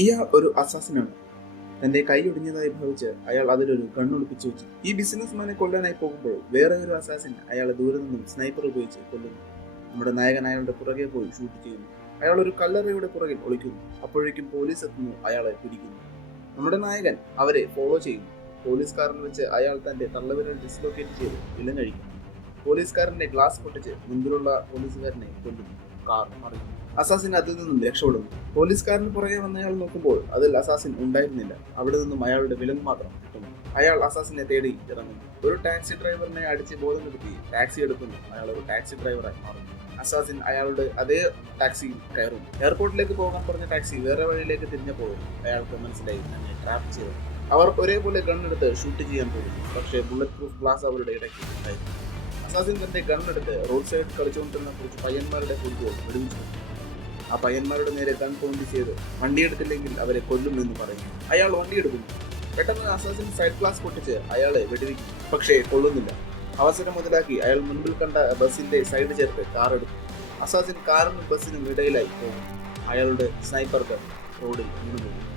ഇയാൾ ഒരു അസാസിനാണ്. തന്റെ കൈ ഒടിഞ്ഞതായി ഭാവിച്ച് അയാൾ അതിലൊരു കണ്ണൊളിപ്പിച്ചു വെച്ചു. ഈ ബിസിനസ്മാനെ കൊല്ലാനായി പോകുമ്പോൾ വേറെ ഒരു അസാസിൻ അയാളെ ദൂരെ നിന്നും സ്നൈപ്പർ ഉപയോഗിച്ച് കൊല്ലുന്നു. നമ്മുടെ നായകൻ അയാളുടെ പുറകെ പോയി ഷൂട്ട് ചെയ്യുന്നു. അയാൾ ഒരു കല്ലറയുടെ പുറകിൽ ഒളിക്കുന്നു. അപ്പോഴേക്കും പോലീസ് എത്തുന്നു, അയാളെ പിടിക്കുന്നു. നമ്മുടെ നായകൻ അവരെ ഫോളോ ചെയ്യുന്നു. പോലീസുകാരൻ വെച്ച് അയാൾ തന്റെ തള്ളവിരൽ ഡിസ്ലൊക്കേറ്റ് ചെയ്ത് വിലം കഴിക്കുന്നു. പോലീസുകാരന്റെ ഗ്ലാസ് പൊട്ടിച്ച് മുൻപിലുള്ള പോലീസുകാരനെ കൊല്ലുന്നു. കാർ മറിയുന്നു. അസാസിൻ അതിൽ നിന്നും രക്ഷപ്പെടുന്നു. പോലീസുകാരന് പുറകെ വന്നയാൾ നോക്കുമ്പോൾ അതിൽ അസാസിൻ ഉണ്ടായിരുന്നില്ല. അവിടെ നിന്നും അയാളുടെ വിലങ്ങ് മാത്രം കിട്ടുന്നു. അയാൾ അസാസിനെ തേടി ഇറങ്ങുന്നു. ഒരു ടാക്സി ഡ്രൈവറിനെ അടിച്ച് ബോധം കെടുത്തി ടാക്സി എടുക്കുന്നു. അയാൾ ഒരു ടാക്സി ഡ്രൈവറായി മാറുന്നു. അസാസിൻ അയാളുടെ അതേ ടാക്സിയിൽ കയറുന്നു. എയർപോർട്ടിലേക്ക് പോകാൻ പറഞ്ഞ ടാക്സി വേറെ വഴിയിലേക്ക് തിരിഞ്ഞപ്പോൾ അയാൾക്ക് മനസ്സിലായി തന്നെ ട്രാപ്പ് ചെയ്തു. അവർ ഒരേപോലെ ഗണ്ണെടുത്ത് ഷൂട്ട് ചെയ്യാൻ പോകുന്നു. പക്ഷേ ബുള്ളറ്റ് പ്രൂഫ് ഗ്ലാസ് അവരുടെ ഇടയ്ക്ക് ഉണ്ടായിരുന്നു. അസാസിൻ തന്റെ ഗണ്ണെടുത്ത് റോഡ് സൈഡ് കളിച്ചുകൊണ്ടിരുന്ന കുറച്ച് പയ്യന്മാരുടെ കുരുക്കോ വെടിവെച്ചു. ആ പയ്യന്മാരുടെ നേരെ ഗൺ പോയിന്റ് ചെയ്ത് വണ്ടിയെടുത്തില്ലെങ്കിൽ അവരെ കൊല്ലുമെന്ന് പറയുന്നു. അയാൾ വണ്ടിയെടുക്കുന്നു. പെട്ടെന്ന് അസാസിൻ സൈഡ് ഗ്ലാസ് പൊട്ടിച്ച് അയാളെ വെടിവെക്കുന്നു. പക്ഷേ കൊള്ളുന്നില്ല. അവസരം മുതലാക്കി അയാൾ മുൻപിൽ കണ്ട ബസിന്റെ സൈഡ് ചേർത്ത് കാർ എടുത്തു. അസാസിൻ കാറിനും ബസിനും ഇടയിലായി പോകും. അയാളുടെ സ്നൈപ്പർ ഗൺ റോഡിൽ വീണു.